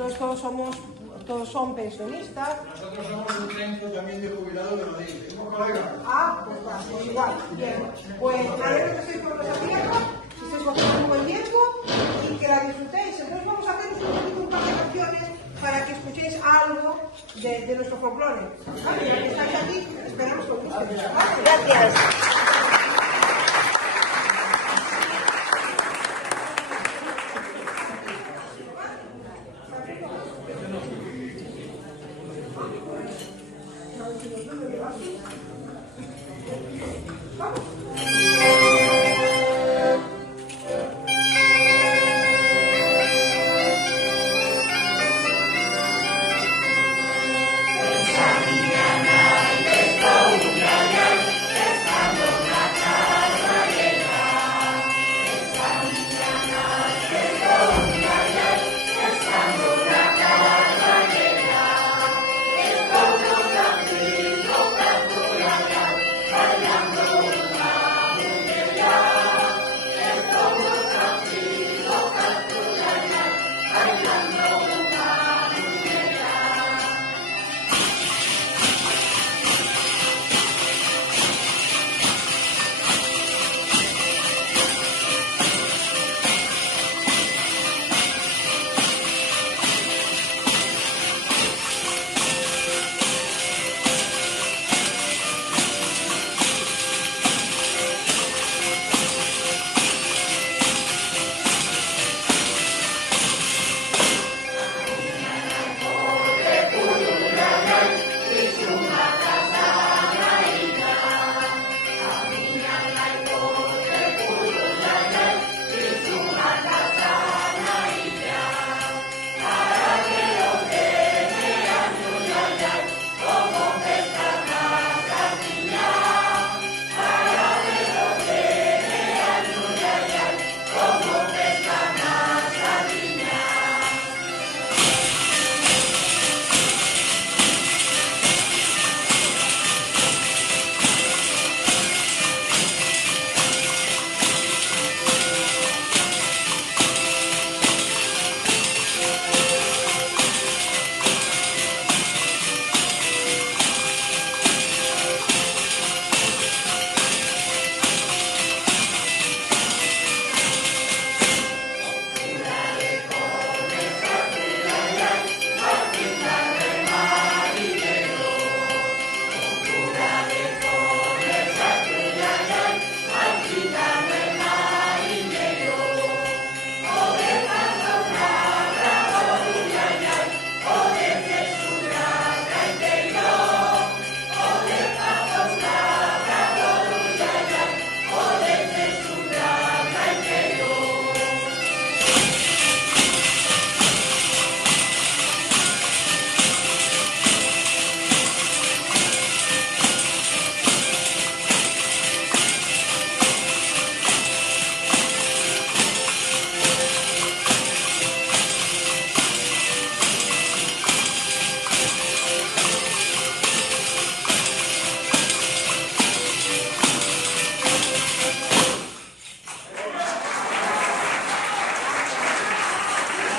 Entonces todos son pensionistas. Nosotros somos un centro también de jubilados de Madrid. ¿Tenemos colegas? Pues igual. Bien. Pues a ver que estéis por los abiertos, que estéis pasando un buen tiempo y que la disfrutéis. Entonces vamos a hacer un par de canciones para que escuchéis algo de nuestro folclore. Vale, ya que estáis aquí, esperamos que os guste. Gracias. Vamos.